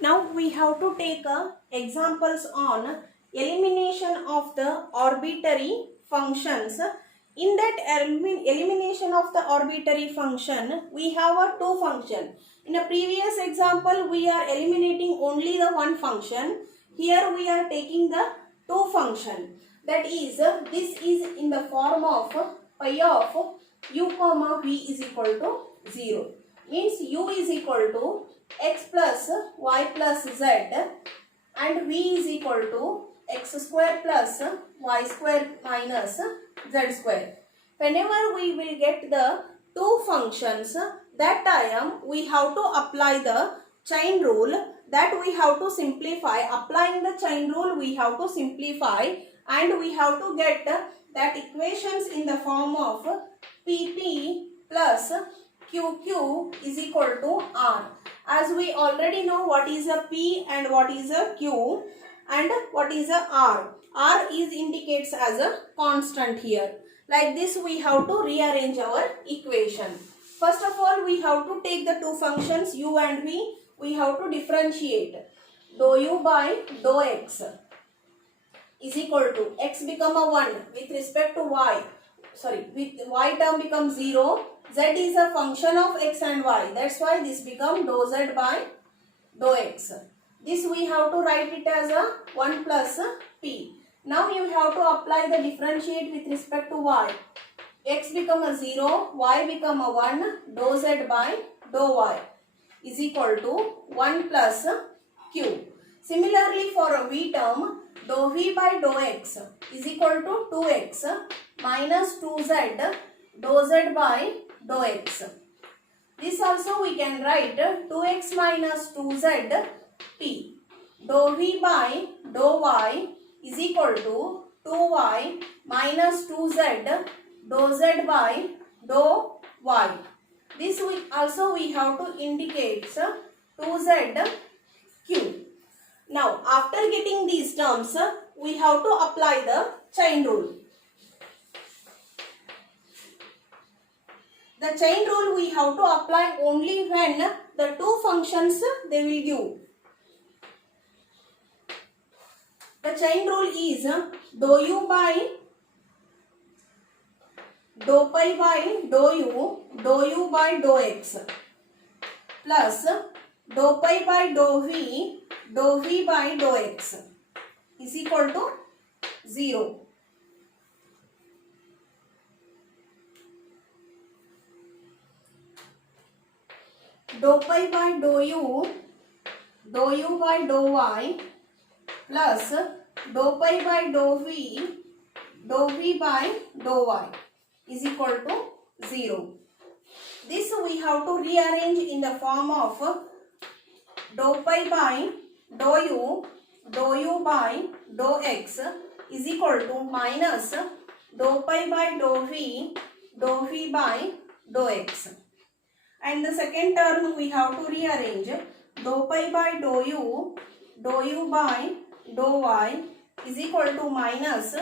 Now we have to take examples on elimination of the arbitrary functions. In that elimination of the arbitrary function, we have a two function. In a previous example, we are eliminating only the one function. Here we are taking the two function. That is, this is in the form of pi of u comma v is equal to 0. Means u is equal to x plus y plus z and v is equal to x square plus y square minus z square. Whenever we will get the two functions, that time we have to apply the chain rule, that we have to simplify. Applying the chain rule, we have to simplify and we have to get that equations in the form of pp plus qq is equal to r. As we already know what is a p and what is a q and what is a r. R is indicates as a constant here. Like this we have to rearrange our equation. First of all, we have to take the two functions u and v. We have to differentiate. Dou u by dou x is equal to x become a 1 with respect to y. Sorry, with y term becomes 0. Z is a function of x and y. That's why this becomes dou z by dou x. This we have to write it as a 1 plus p. Now you have to apply the differentiate with respect to y. X become a 0, y become a 1, dou z by dou y is equal to 1 plus q. Similarly for a v term, dou v by dou x is equal to 2x minus 2z dou z by dou x. This also we can write 2x minus 2z p. Dou v by dou y is equal to 2y minus 2z dou z by dou y. This we have to indicate 2z q. Now after getting these terms, we have to apply the chain rule. The chain rule we have to apply only when the two functions they will give. The chain rule is dou u by dou pi by dou u by dou x plus dou pi by dou v by dou x is equal to 0. Dou pi by dou u by dou y plus dou pi by dou v by dou y is equal to 0. This we have to rearrange in the form of dou pi by dou u by dou x is equal to minus dou pi by dou v by dou x. And the second term we have to rearrange. Dou pi by dou u by dou y is equal to minus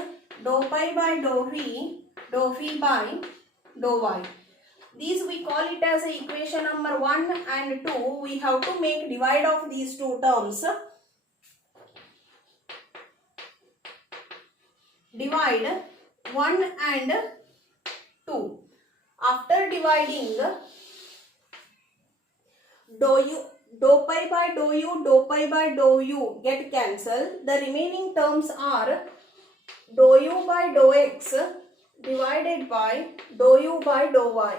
dou pi by dou v by dou y. These we call it as a equation number 1 and 2. We have to make divide of these two terms. Divide 1 and 2. After dividing, dou pi by dou u get cancelled. The remaining terms are dou u by dou x divided by dou u by dou y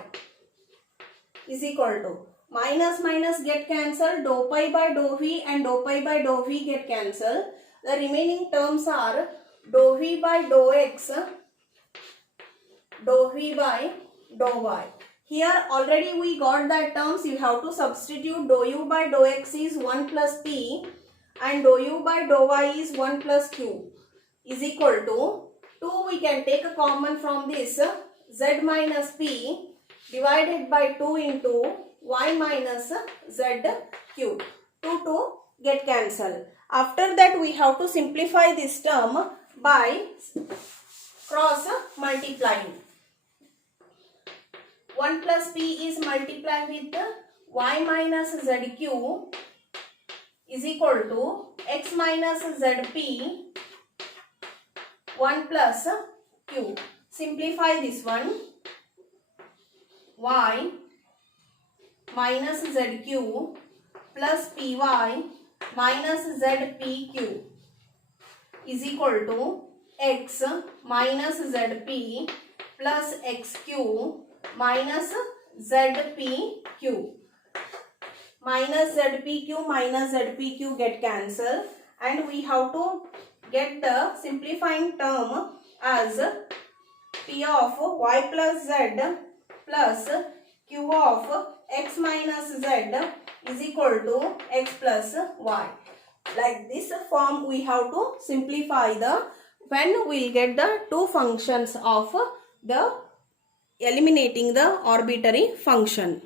is equal to minus get cancelled. Dou pi by dou v and dou pi by dou v get cancelled. The remaining terms are dou v by dou x, dou v by dou y. Here already we got the terms. You have to substitute. Dou u by dou x is 1 plus p and dou u by dou y is 1 plus q is equal to 2. We can take a common from this, z minus p divided by 2 into y minus z q. 2 get cancelled. After that we have to simplify this term by cross multiplying. 1 plus p is multiplied with y minus zq is equal to x minus zp 1 plus q. Simplify this one. Y minus zq plus py minus zpq is equal to x minus zp plus xq minus zpq. Minus zpq get cancelled, and we have to get the simplifying term as p of y plus z plus q of x minus z is equal to x plus y. Like this form we have to simplify when we will get the two functions of the eliminating the arbitrary function.